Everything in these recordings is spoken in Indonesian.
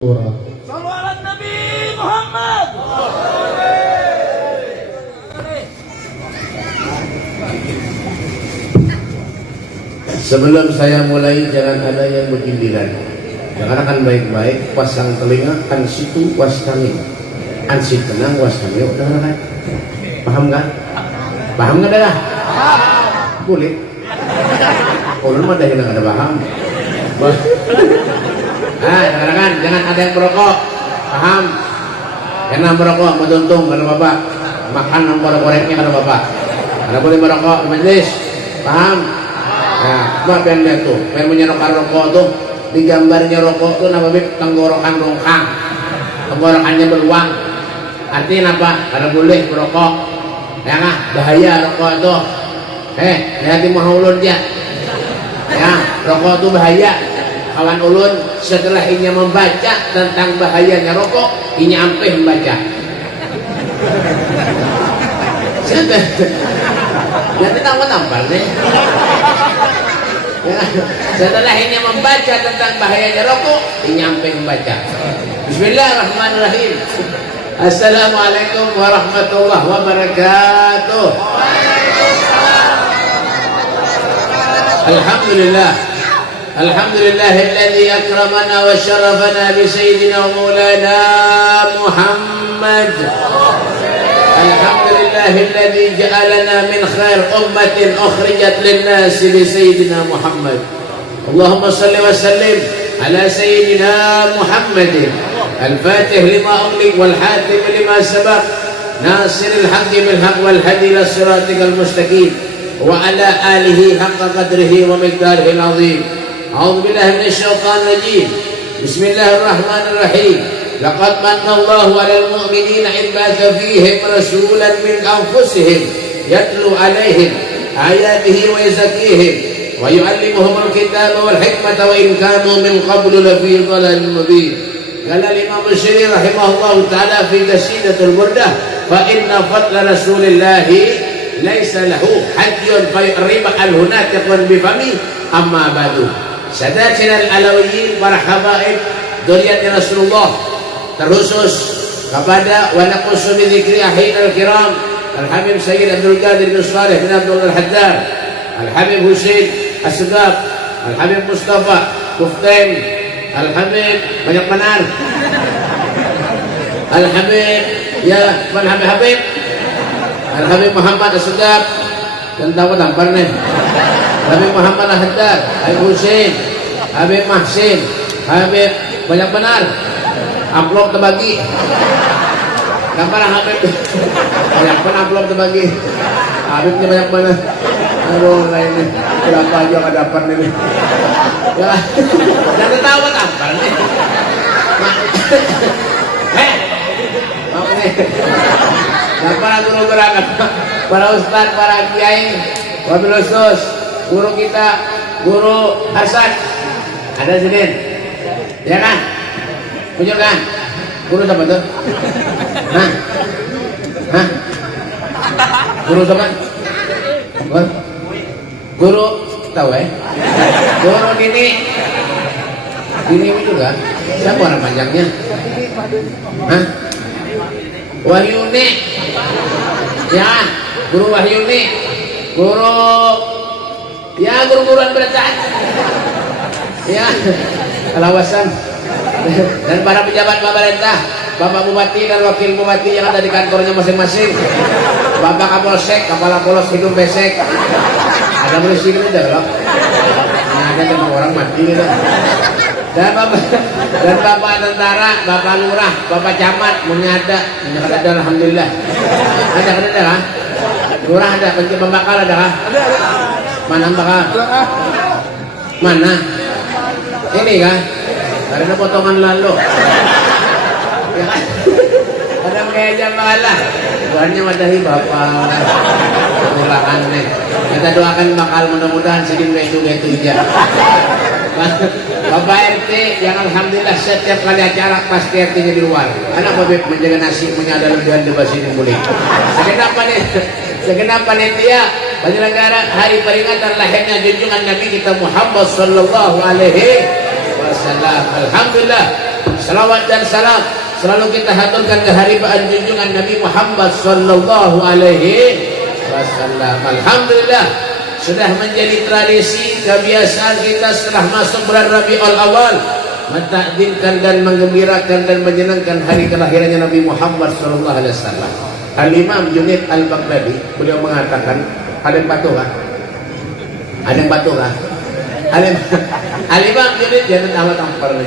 Sallu ala Nabi Muhammad. Sebelum saya mulai, jangan ada yang bergiliran. Dengarkan baik-baik, pasang telinga, ansitu wastami, ansit tenang wastami. Dengarkan, paham kan? Paham nggak dah? Boleh. Orang mah dah yang ada paham. Dengarkan, jangan ada yang merokok. Paham? Karena merokok mentuntung kalau bapak makan nomor koreknya kalau bapak. Karena boleh merokok di majelis. Paham? Nah, apa yang lihat tuh? Yang menyerokkan rokok tuh, di gambarnya rokok tuh nama bib tenggorokan rongkang, tenggorokannya beruang. Artinya apa? Karena boleh merokok. Ya nggak? Bahaya rokok itu. Hati mau ulun ya. Ya, rokok itu bahaya. Kawan ulun setelah inya membaca tentang bahayanya rokok, inya ampe membaca. Nanti tampar nih. Ya, setelah ini membaca tentang bahayanya rokok, ini sampai membaca. Bismillahirrahmanirrahim. Assalamualaikum warahmatullahi wabarakatuh. Alhamdulillah. Alhamdulillahilladzi akramana wa syarafana bi sayyidina wa maulana Muhammad. Alhamdulillahilladzi ja'alana min khair ummatin ukhrijat lin-nas bi sayyidina Muhammad. Allahumma shalli wa sallim ala sayyidina Muhammadin al-fatih lima ughliq wal hatim lima sabaq nasiril haqqi bil haqq wal hadi ila siratikal mustaqim wa ala alihi haqqa qadrihi wa miqdarihi al-azim. A'udzu billahi minasy syaithanir rajim. Bismillahirrahmanirrahim. لقد من الله على المؤمنين إذ بعث فيهم رسولا من أنفسهم يتلو عليهم آياته ويزكيهم ويعلمهم الكتاب والحكمة وإن كانوا من قبل لفي ضلال مبين. قال الإمام الشريف رحمه الله تعالى في قصيدة البردة فإن فضل رسول الله ليس له حج فيقرب الهناتق بفمه أما بعد. ساداتنا العلويين para habaib dzurriyyat Rasulullah, terkhusus kepada wa naqussu bi dzikri ahyil kiram Al-Habib Sayyid Abdul Qadir bin Shalih bin Abdul Haddad, Al-Habib Husain As-Sugab, Al-Habib Mustafa Kuftain, Al-Habib banyak benar, Al-Habib ya Habib Al-Habib Muhammad As-Sugab dan tahu tampar nih, Habib Muhammad Al-Haddad, Habib Husain, Habib Mahsin, Habib banyak benar. Amplop terbagi gambar Habib banyak pun amplop terbagi. Habibnya banyak mana? Aduh lainnya berapa aja nggak dapat nih ya, jangan ketawa tampar nih mau nih dan para guru berangkat, para ustadz, para kiai, wabil khusus guru kita, guru Hasan ada sini ya kan? Muncul kan? Guru siapa tuh? Hah? Guru siapa? Guru tahu ya? Guru ini juga. Siapa orang panjangnya? Hah? Wahyuni. Ya, Guru Wahyuni. Guru ya guru-guruan bacaan. Ya, alawasan. Dan para pejabat pemerintah, Bapak Bupati dan Wakil Bupati yang ada di kantornya masing-masing, Bapak Kapolsek, Kepala Polos Hidung Besek, ada polisi gitu loh, ada tempat orang mati gitu. Dan Bapak Tentara, Bapak Lurah, Bapak Camat, ada alhamdulillah, ada kan? Lurah ada, pembakar ada kan? Mana bakal? Mana? Ini kan? Karena potongan lalu ya kan? Ada meja malah buahnya wadahi bapak kelurahan nih. Kita doakan bakal mudah-mudahan sedih gitu aja. Bapak RT yang alhamdulillah setiap kali acara pasti RT-nya di luar. Anak Bapak menjaga nasi punya ada lebihan di basi ini boleh. Segenap panitia penyelenggara hari peringatan lahirnya junjungan Nabi kita Muhammad sallallahu alaihi wasallam. Alhamdulillah Salawat dan salam selalu kita haturkan keharibaan junjungan Nabi Muhammad sallallahu alaihi wasallam. Alhamdulillah sudah menjadi tradisi kebiasaan kita setelah masuk bulan Rabiul Awal mentakdimkan dan menggembirakan dan menyenangkan hari kelahirannya Nabi Muhammad sallallahu alaihi wasallam. Al-Imam Junaid Al-Baghdadi beliau mengatakan, ada yang patuh kah? Ada yang patuh kah? Al-Imam Junaid jangan tahu-tahu.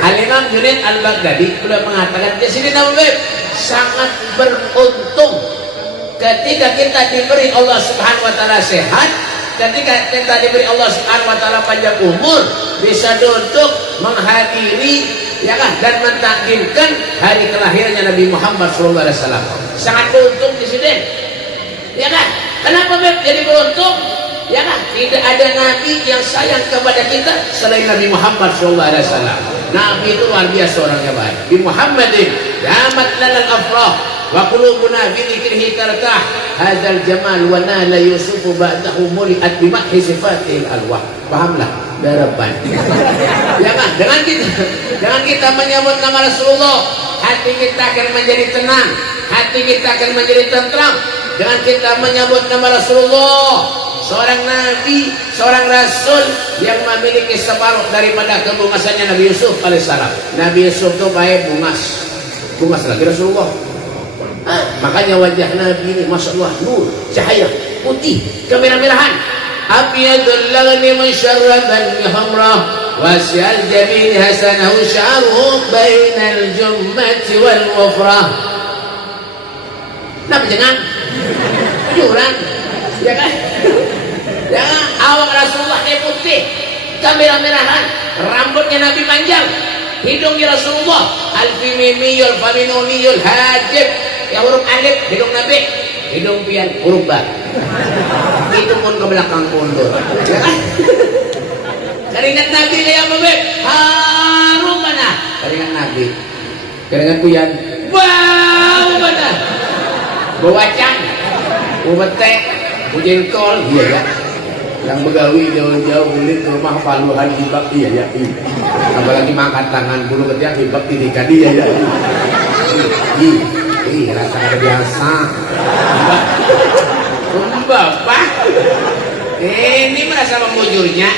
Al-Imam Junaid Al-Baghdadi beliau mengatakan di sini Nabi sangat beruntung ketika kita diberi Allah Subhanahu wa taala sehat, ketika kita diberi Allah Subhanahu wa taala panjang umur, bisa duduk menghadiri ya kan dan mentakdimkan hari kelahirannya Nabi Muhammad sallallahu alaihi wasallam. Sangat beruntung di sini. Ya kan? Kenapa Beb jadi beruntung? Ya kan? Tidak ada nabi yang sayang kepada kita selain Nabi Muhammad sallallahu alaihi wasallam. Nabi itu luar biasa orangnya baik. Bi Muhammadin damat lana al-afrah wa qulubuna bi dzikrihi tartah. Hadzal jamal wa nala yusuf ba'dahu muliat bi madhi sifatil alwah. Pahamlah darapan. Ya kan? Dengan kita menyebut nama Rasulullah, hati kita akan menjadi tenang, hati kita akan menjadi tentram. Dengan kita menyebut nama Rasulullah, seorang nabi, seorang rasul yang memiliki separuh daripada kebungasannya Nabi Yusuf alaihissalam. Nabi Yusuf itu baik bungas lagi Rasulullah. Makanya wajah Nabi ini masya Allah nur, cahaya putih kemerah-merahan. Abyadul laghni musyarraban bihamrah wasi'al jamil hasanahu sya'ruhu bainal jummati wal wafrah. Kenapa jangan kejuran ya kan? Ya, awak Rasulullah putih kemerah-merahan, rambutnya Nabi panjang, hidungnya Rasulullah alfi mimiyul faminuniyul hajib, ya huruf alif hidung Nabi, hidung pian huruf ba, itu pun ke belakang mundur ya kan? Keringat Nabi dia apa Beb? Harum mana? Keringat Nabi, keringat pian bau mana? Bau wacang, bau betek, bau jengkol, iya ya. Yang begawi jauh-jauh beli ke rumah paluhan hibak, iya ya. Apalagi makan tangan bulu ketiak hibak tirikan, iya ya. Ih, rasa ada biasa. Bapak, ini merasa memujurnya.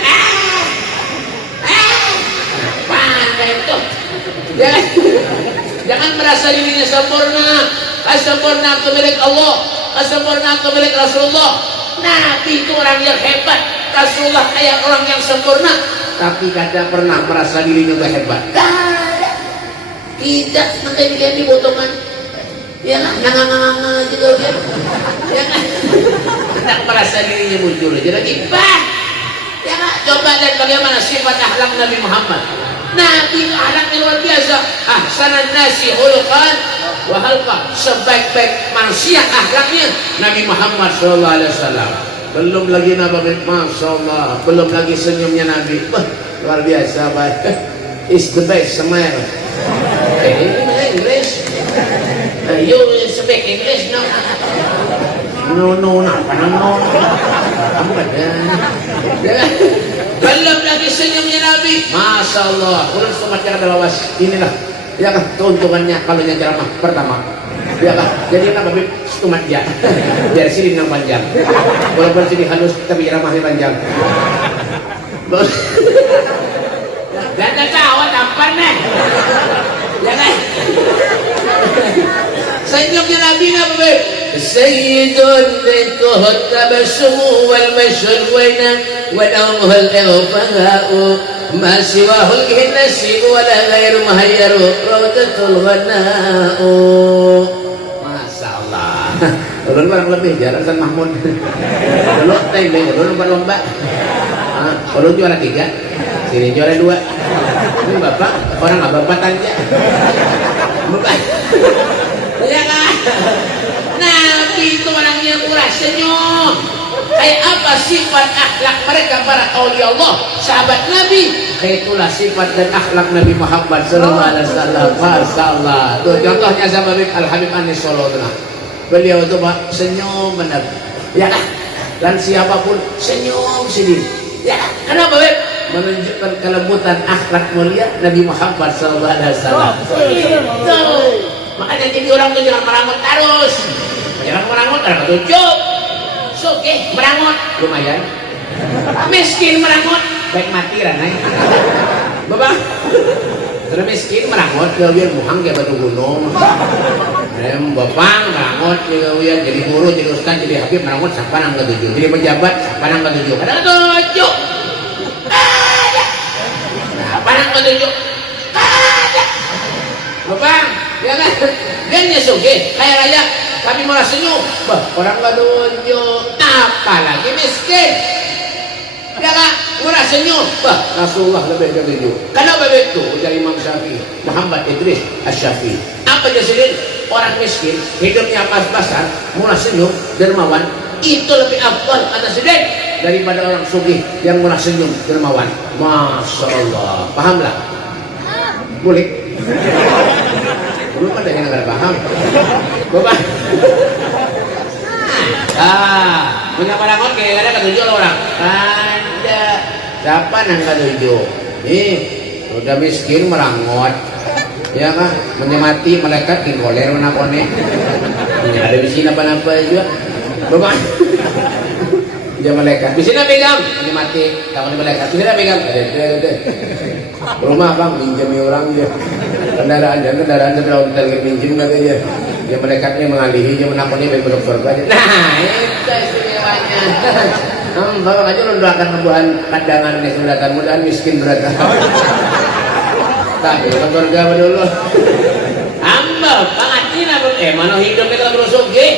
Pandai itu. Jangan merasa dirinya sempurna. Sempurna itu milik Allah, sempurna itu milik Rasulullah. Nabi itu orang yang hebat, Rasulullah kayak orang yang sempurna, tapi kada pernah merasa dirinya gak hebat. Tidak, makanya dia dibutuhkan. Ya kan, nangang juga dia. Ya kan, tidak merasa dirinya muncul aja lagi. Ya kan, coba lihat bagaimana sifat akhlak Nabi Muhammad. Nabi akhlaknya luar biasa. Ahsanan nasi khuluqan wa halqa, sebaik-baik manusia akhlaknya Nabi Muhammad sallallahu alaihi wasallam. Belum lagi Nabi, masyaallah, belum lagi senyumnya Nabi. Luar biasa baik. Is the best smile. English. You speak English no? No, kamu kan ya. Belum lagi senyumnya Nabi, masya Allah. Ulun somatnya adalah was inilah ya kan keuntungannya kalau yang ceramah pertama ya kan, jadi apa Bib stumat ya biar sini yang panjang, walaupun sini halus tapi ceramahnya panjang. Gak ada kawan apa nih ya kan. Senyumnya Nabi apa Bib? Sayyidun ذكره التبسم والمشهد وين ونومه الإغفاء ما سواه النسيب ولا غير مهير روضة الغناء. Masya Allah. Ulun barang lebih jarang San Mahmud. Dulu timing, ulun berlomba. Ulun juara 3, sini juara 2. Ini bapak orang bapak tanya. Bapak. Ya kan? Nabi itu orang yang murah senyum. Kayak apa sifat akhlak mereka para aulia Allah, sahabat Nabi? Kayak itulah sifat dan akhlak Nabi Muhammad sallallahu alaihi wasallam. Masyaallah. Tuh contohnya sahabat Al-Habib Anis sallallahu. Beliau itu Pak senyum benar. Ya kan? Dan siapapun senyum sendiri. Ya kan? Kenapa Beb? menunjukkan kelembutan akhlak mulia Nabi Muhammad SAW. Itu. Makanya jadi orang tuh jangan merangut terus. Jangan merangut karena ketujuh. Oke, merangut lumayan. Miskin merangut baik mati ranai. Bapak. Terus miskin merangut kemudian muhang kayak batu gunung. Bapak merangut kemudian jadi guru, jadi ustaz, jadi habib merangut siapa nang ketujuh. Jadi pejabat siapa nang ketujuh. Ada ketujuh. Ada. Siapa nang ketujuh. Ada. Bapak, ya kan? Dia suge kayak raya. Tapi malah senyum, bah, orang nggak tunjuk, apalagi miskin. Ya kan, murah senyum, bah, Rasulullah lebih dari itu. Kenapa begitu? Dari Imam Syafi'i, Muhammad Idris Asy-Syafi'i. Apa jadinya orang miskin, hidupnya pas-pasan, murah senyum, dermawan, itu lebih afdal kata sedek daripada orang sugih yang murah senyum, dermawan. Masya Allah, pahamlah? Boleh? Belum ada yang nggak paham. Bapak. Punya parangot kayak ada ketujuh orang. Ada. Siapa nang ketujuh? Nih, udah miskin merangot. Ya kan? Menyemati malaikat di koler menapone. Ada di sini apa-apa juga. Bapak. Dia malaikat. Di sini pegang. Menyemati. Kamu di malaikat. Di sini pegang. Ada. Rumah bang, pinjami orang dia. Kendaraan terlalu pinjam katanya. Dia malaikatnya mengalihi, dia menakunnya baik bentuk surga. Nah, itu istimewanya. Bapak aja lu doakan kebuhan kandangan nih sudah mudahan miskin berat. Tapi ke surga dulu. Hamba, pangatina mana hidup kita berusugi.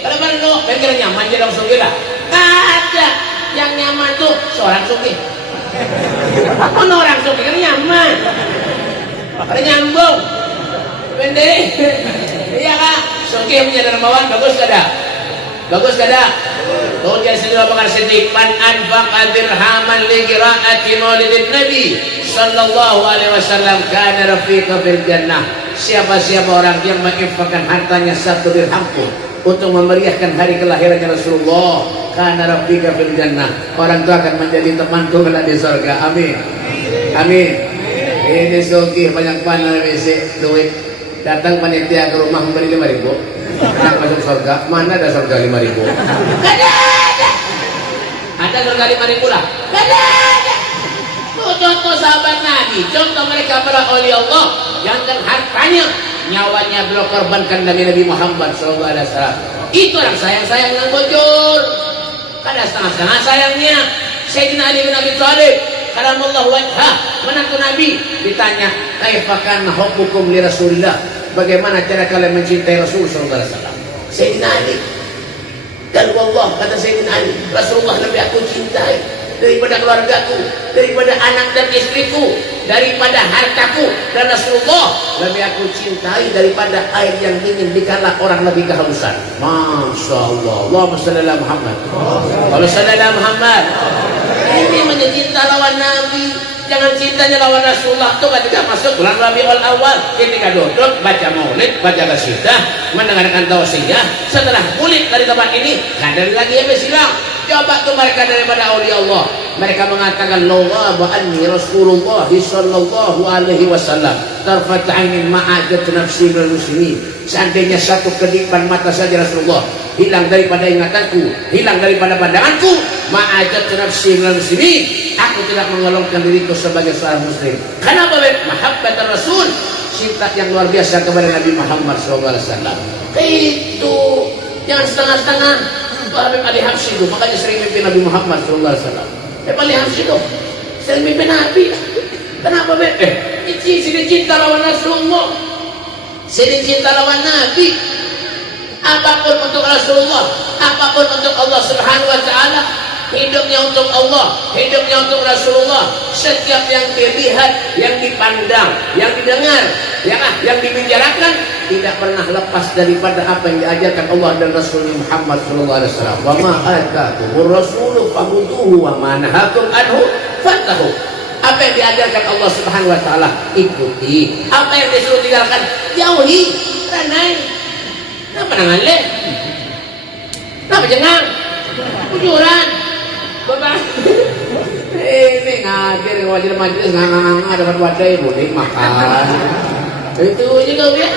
Kalau baru pengen nyaman jadi orang sugi lah. Ada yang nyaman tuh seorang sugi. Mana orang sugi kan nyaman. Ada nyambung. Pendek. Iya kak, sugi punya dermawan bagus kada? Bagus kada? Kau jadi sendiri bakal sedih. Man anfaqa dirhaman li qiraati maulidin Nabi sallallahu alaihi wasallam kana rafiqa fil jannah. Siapa-siapa orang yang menginfakkan hartanya 1 dirham pun untuk memeriahkan hari kelahirannya Rasulullah, kana rafiqa fil jannah. Orang itu akan menjadi temanku kelak di surga. Amin. Amin. Ini sugi banyak panah besi duit. Datang panitia ke rumah memberi 5.000. Nak masuk surga, mana ada surga 5.000? Kada ada. Ada surga 5.000 lah. Kada ada. Contoh sahabat Nabi, contoh mereka para oleh Allah yang kan hartanya, nyawanya beliau korbankan demi Nabi Muhammad SAW. Itu orang sayang-sayang yang bocor. Kada setengah-setengah sayangnya. Sayyidina Ali bin Abi Thalib karamallahu wajhah, menantu Nabi, ditanya, "Kaifa kana hubbukum li Rasulillah?" Bagaimana cara kalian mencintai Rasul sallallahu alaihi wasallam? Sayyidina Ali. Dan wallah kata Sayyidina Ali, Rasulullah lebih aku cintai daripada keluargaku, daripada anak dan istriku, daripada hartaku, dan Rasulullah lebih aku cintai daripada air yang dingin dikala orang lebih kehausan. Masya Allah. Allahumma shalli ala Muhammad. Allahumma shalli ala Muhammad. Ini mencinta lawan Nabi. Jangan cintanya lawan Rasulullah itu ketika masuk bulan Rabiul Awal, ketika duduk baca maulid, baca qasidah, mendengarkan tausiah, setelah pulih dari tempat ini, kadang lagi habis hilang. Coba tuh mereka daripada aulia Allah, mereka mengatakan lawa anni Rasulullah sallallahu alaihi wasallam tarfat ainin ma'adat nafsi minal muslimin. Seandainya satu kedipan mata saja Rasulullah hilang daripada ingatanku, hilang daripada pandanganku, ma'adat nafsi minal muslimin, aku tidak menggolongkan diriku sebagai seorang muslim. Kenapa? Mahabbat Rasul, cinta yang luar biasa kepada Nabi Muhammad SAW. Itu jangan setengah-setengah. Habib Ali Hamsi itu makanya sering mimpi Nabi Muhammad SAW. Habib Ali Hamsi itu sering mimpi Nabi. Kenapa Beb? Sini cinta lawan Rasulullah, sini cinta lawan Nabi. Apapun untuk Rasulullah, apapun untuk Allah Subhanahu Wa Taala, hidupnya untuk Allah, hidupnya untuk Rasulullah. Setiap yang dilihat, yang dipandang, yang didengar, yang dibicarakan, tidak pernah lepas daripada apa yang diajarkan Allah dan Rasulnya Muhammad sallallahu alaihi wasallam. Wa ma atakumur rasulu fakhudhuhu wa ma nahakum anhu fantahu. Apa yang diajarkan Allah Subhanahu wa taala ikuti, apa yang disuruh tinggalkan jauhi. Ranai. Kenapa nangaleh? Kenapa jengang? Ujuran. Bapak. Ini ngadir ke majelis nganga-nganga dapat wadai boleh makan. Itu juga dia.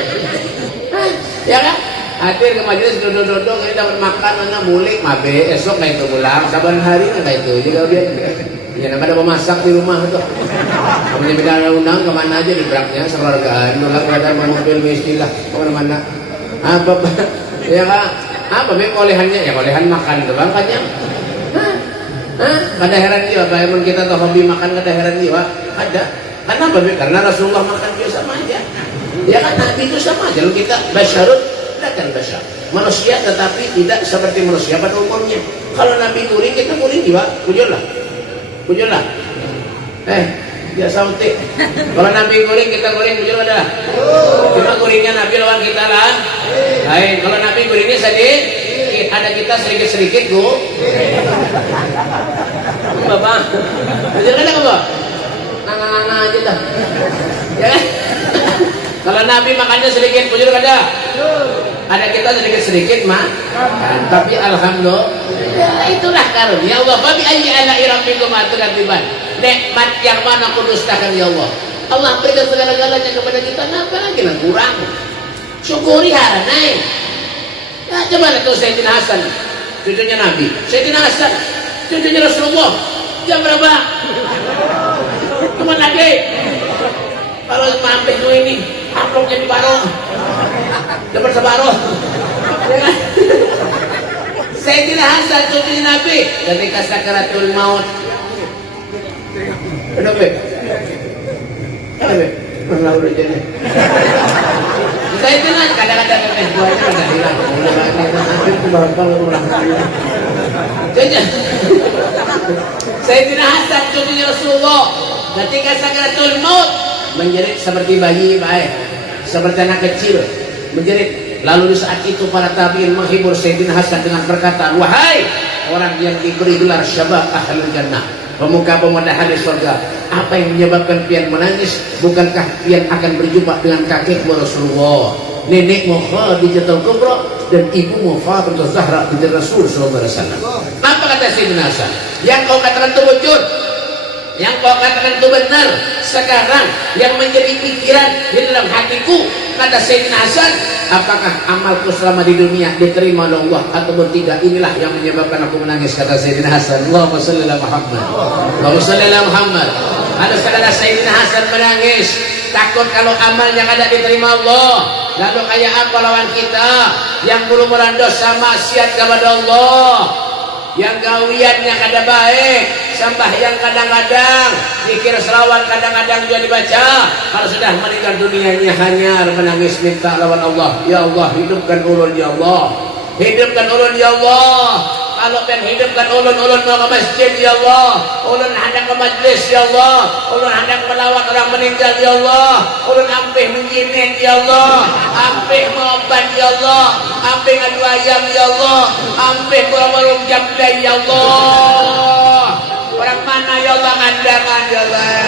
Ya kan? Hadir ke majelis duduk-duduk ini dapat makan mana boleh mabe esok kayak itu pulang saban hari kayak itu juga dia. Ya ada pemasak di rumah tuh. Kamu beda undang kemana aja di beraknya sekeluargaan. Nolak ada mobil istilah kemana-mana. Apa ya kak? Apa be kolehannya ya kolehan makan tuh bang katanya. Ada heran jiwa, bagaimana kita tuh hobi makan ada heran jiwa? Ada. Kenapa be? Karena Rasulullah makan dia sama aja. Ya kan Nabi itu sama aja. Lalu kita basyarut, kan basyar. Manusia tetapi tidak seperti manusia pada umumnya. Kalau Nabi kuring kita kuring jiwa, pujulah. Pujulah. Dia sautik. Kalau Nabi kuring kita kuring pujul ada. Cuma kuringnya Nabi lawan kita lain. Lain. Kalau Nabi kuringnya sedikit, ada kita sedikit-sedikit go. Bapak, pujul ada apa? Nang aja dah. Ya kan? Kalau Nabi makannya sedikit pujul ada. Ada kita sedikit-sedikit makan. Tapi alhamdulillah itulah karunia Allah. Babi ayyi ala'i rabbikum atukadziban. Nikmat yang mana aku dustakan ya Allah. Allah berikan segala-galanya kepada kita. Kenapa lagi yang kurang? Syukuri harana. Nah, coba lihat tuh Sayyidina Hasan, cucunya Nabi. Sayyidina Hasan, cucunya Rasulullah. Jam berapa? Cuma lagi. Kalau mampir tuh ini, amplopnya di barong. Dapat separuh. Ya kan? Sayyidina Hasan, cucunya Nabi. Ketika sakaratul maut. Kenapa? Kenapa? Pernah udah jadi. Sayyidina kadang-kadang buahnya udah hilang. Sayyidina Hasan, cucunya Rasulullah. Ketika sakaratul maut menjerit seperti bayi baik, seperti anak kecil menjerit. Lalu di saat itu para tabi'in menghibur Sayyidina Hasan dengan perkataan, wahai orang yang diberi gelar syabab ahlul jannah, pemuka-pemuda ahli surga, apa yang menyebabkan pian menangis? Bukankah pian akan berjumpa dengan kakekmu Rasulullah, nenekmu Khadijatul Kubra, dan ibumu Fatimah Zahra binti Rasul sallallahu alaihi wasallam? Apa kata Sayyidina Hasan? Yang kau katakan itu wujud, yang kau katakan itu benar. Sekarang yang menjadi pikiran di dalam hatiku, kata Sayyidina Hasan, apakah amalku selama di dunia diterima oleh Allah ataupun tidak? Inilah yang menyebabkan aku menangis, kata Sayyidina Hasan. Allahumma shalli ala Muhammad. Allahumma shalli ala Muhammad. Ada saudara Sayyidina Hasan menangis, takut kalau amalnya kada diterima Allah. Lalu kayak apa lawan kita yang berumuran dosa maksiat kepada Allah, yang gawiannya kada baik, sembahyang kadang-kadang, zikir selawat kadang-kadang juga dibaca. Kalau sudah meninggal dunianya hanya menangis minta lawan Allah. Ya Allah, hidupkan ulun ya Allah, hidupkan ulun ya Allah. Kalau pengen hidupkan ulun-ulun mau ke masjid ya Allah, ulun hendak ke majlis ya Allah, ulun hendak melawat orang meninggal ya Allah, ulun ampih menjinit ya Allah, ampih mengobat ya Allah, ampih ngadu ayam ya Allah, ampih berwarung jamdai ya Allah. Orang mana ya Allah ngandangan ya Allah.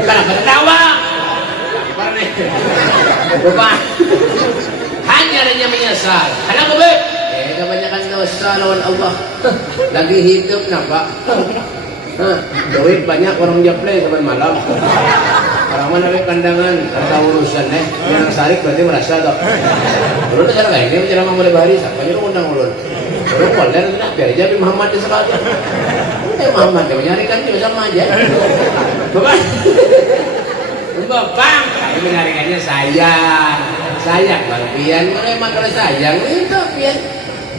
Kenapa ketawa? Bapak hanya menyesal. Kenapa be? Kebanyakan dosa lawan Allah. Lagi hidup nampak. Duit banyak orang japlay sampai malam. Orang mana ada kandangan atau urusan yang sarik berarti merasa tak. Ulun cara kayak ini menceramah mulai baris. Apa yang undang ulun? Ulun wajar sudah biar aja Nabi Muhammad di sekalian. Muhammad yang menyarikan juga sama aja. Bukan? Bang, menyarikannya sayang. Sayang bang pian. Mana emang kalau sayang itu pian.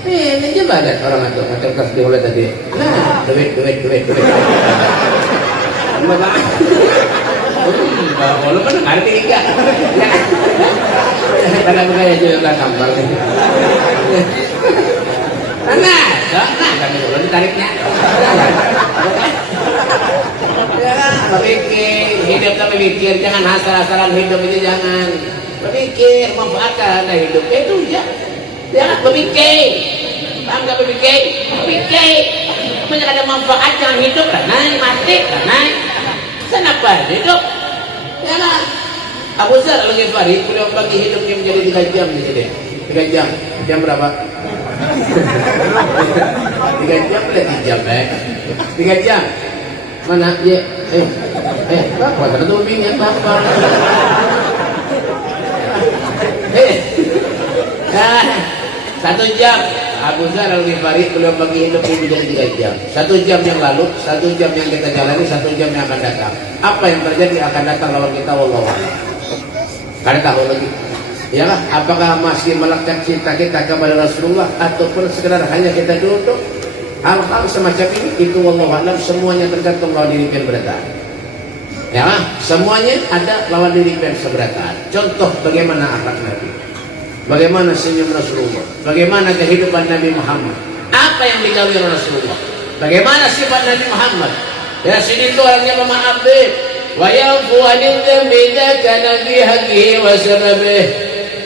Ini aja badan orang itu macam kas di oleh tadi. Nah, duit. Bapak. Kalau kan ngerti enggak? Ya. Kalau kayak juga tambal. Nah, kami dulu ditariknya. Ya, berpikir, hidup tapi pikir, jangan asal-asalan hidup itu jangan. Berpikir, manfaatkan hidup itu ya. Jangan berpikir. Paham gak berpikir? Berpikir. Banyak ada manfaat jangan hidup kan naik, mati kan naik. Kenapa hidup? Ya lah. Abu Zar Al-Ghifari beliau bagi hidupnya menjadi 3 jam di sini. 3 jam. Jam berapa? 3 jam 3 jam 3 jam. Mana ya? Bapak ada tuh bingit bapak. Satu jam. Abu Dzar Al-Ghifari beliau bagi hidup ini menjadi 3 jam. 1 jam yang lalu, 1 jam yang kita jalani, 1 jam yang akan datang. Apa yang terjadi akan datang lawan kita, wallahu a'lam. Karena tahu lagi. Yalah, apakah masih melekat cinta kita kepada Rasulullah ataupun sekedar hanya kita duduk? Hal-hal semacam ini itu wallahu a'lam semuanya tergantung lawan diri pian berataan. Ya, semuanya ada lawan diri pian seberataan. Contoh bagaimana akhlak Nabi. Bagaimana senyum Rasulullah, bagaimana kehidupan Nabi Muhammad, apa yang digawi Rasulullah, bagaimana sifat Nabi Muhammad. Ya, sini itu orangnya pemaaf beb. Wa yafu anil dhanbi dzaka nabi haqihi wa sababih.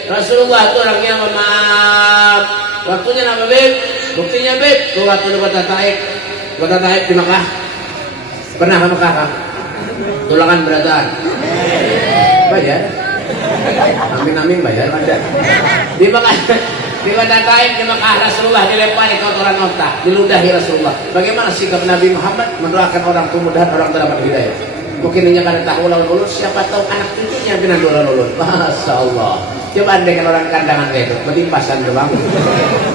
Rasulullah itu orangnya pemaaf. Waktunya apa beb? Buktinya beb, waktu di kota Taif di Mekah. Pernah ke Mekah kan? Tulangan berataan. Bayar. Amin bayar ada. Di Mekah, di kota Taif, di Mekah Rasulullah dilempari kotoran onta, diludahi Rasulullah. Bagaimana sikap Nabi Muhammad mendoakan orang kemudahan, orang terdapat hidayah. Mungkin hanya karena tahu lawan ulun, siapa tahu anak cucunya binan dolan ulun. Masya Allah. Coba andaikan orang kandangan kayak itu, betimpasan doang.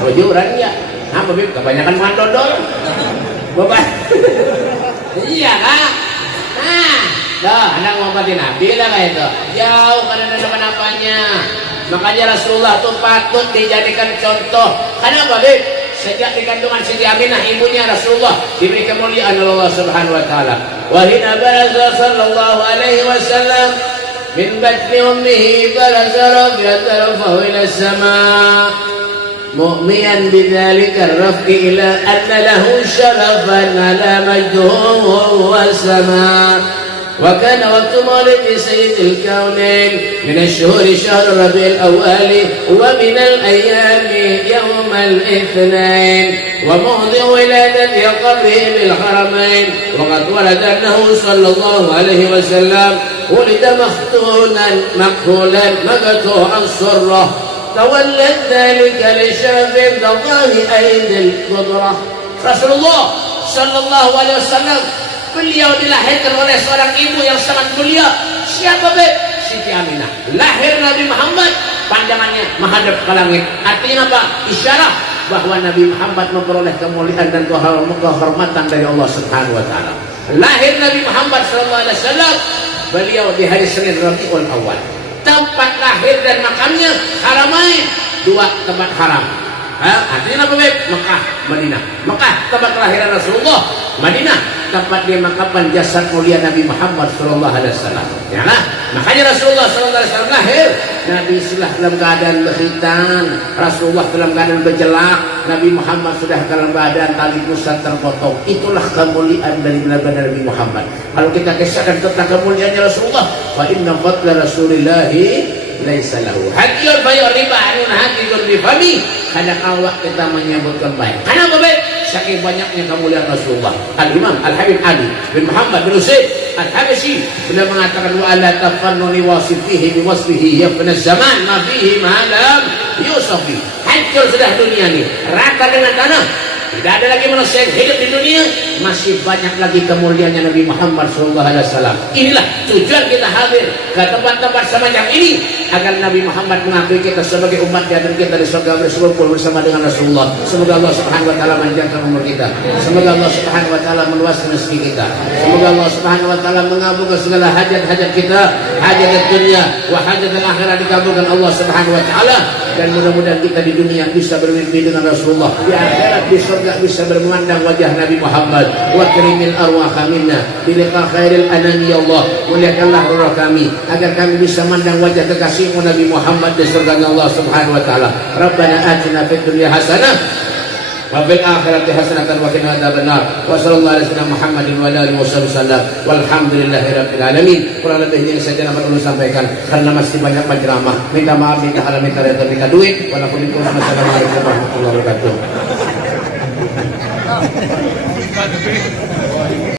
Bujuran ya. Apa bib? Kebanyakan makan dodol. Bapak. Iya kan? Nah, anak ngomongin Nabi lah kayak itu. Jauh karena ada kenapanya. Makanya Rasulullah itu patut dijadikan contoh. Kenapa, Bib? Sejak dikandungan Siti Aminah ibunya Rasulullah diberi kemuliaan oleh Allah Subhanahu wa taala. Wa hina baraza sallallahu alaihi wasallam min batni ummihi baraza rafi'atan ila as-sama'. مؤمنا بذلك الرفع إلى أن له شرفا على مجده والسماء وكان وقت مولد سيد الكونين من الشهور شهر ربيع الأول ومن الأيام يوم الاثنين وموضع ولادة قبره بالحرمين وقد ورد أنه صلى الله عليه وسلم ولد مختونا مكحولا مقطوعا السرة تولد ذلك لشرف الله أيدي القدرة. Rasulullah Sallallahu Alaihi Wasallam beliau dilahirkan oleh seorang ibu yang sangat mulia. Siapa beb? Siti Aminah. Lahir Nabi Muhammad, pandangannya menghadap ke langit. Artinya apa? Isyarat bahwa Nabi Muhammad memperoleh kemuliaan dan kehormatan dari Allah Subhanahu Wa Taala. Lahir Nabi Muhammad Sallallahu Alaihi Wasallam, beliau di hari Senin Rabiul Awal. Tempat lahir dan makamnya Haramain, 2 tempat haram. Artinya apa beb? Mekah, Madinah. Mekah tempat kelahiran Rasulullah, Madinah tempat dimakamkan jasad mulia Nabi Muhammad sallallahu alaihi wasallam. Ya lah, makanya Rasulullah sallallahu alaihi wasallam lahir, Nabi sudah dalam keadaan berkhitan, Rasulullah dalam keadaan berjelak, Nabi Muhammad sudah dalam keadaan tali pusat terpotong. Itulah kemuliaan dari Nabi Muhammad. Kalau kita kisahkan tentang kemuliaannya Rasulullah, fa inna fadla Rasulillahi laisa lahu hadiyul bayu riba anun hadiyul bifami. Karena awak kita menyebutkan baik. Kenapa baik? Saking banyaknya kemuliaan Rasulullah. Al-Imam Al-Habib Ali bin Muhammad bin Usaid Al-Habashi beliau mengatakan wa ala tafannuni wasifihi bi wasfihi yafna zaman ma fihi ma lam yusafi. Hancur sudah dunia ini, rata dengan tanah. Tidak ada lagi manusia yang hidup di dunia, masih banyak lagi kemuliaannya Nabi Muhammad SAW. Inilah tujuan kita hadir ke tempat-tempat semacam ini, agar Nabi Muhammad mengakui kita sebagai umatnya dan kita di surga berkumpul bersama dengan Rasulullah. Semoga Allah Subhanahu Wa Taala menjangkau umur kita. Semoga Allah Subhanahu Wa Taala meluaskan rezeki kita. Semoga Allah Subhanahu Wa Taala mengabulkan segala hajat-hajat kita, hajat dunia, wa hajat akhirat dikabulkan Allah Subhanahu Wa Taala. Dan mudah-mudahan kita di dunia bisa bermimpi dengan Rasulullah, di akhirat di surga bisa bermandang wajah Nabi Muhammad. Wa karimil arwah minna bi liqa khairil anami ya Allah. Muliakanlah roh kami agar kami bisa mandang wajah kekasihmu Nabi Muhammad di surga Allah Subhanahu wa taala. Rabbana atina fid dunya hasanah wa fil akhirati hasanatan wa qina adzabannar. Wa sallallahu alaihi wasallam Muhammadin wa alihi wasallam. Walhamdulillahirabbil alamin. Kurang lebihnya yang saya perlu sampaikan karena masih banyak penceramah. Minta maaf, minta halal, minta redha, minta duit. Wassalamualaikum warahmatullahi wabarakatuh.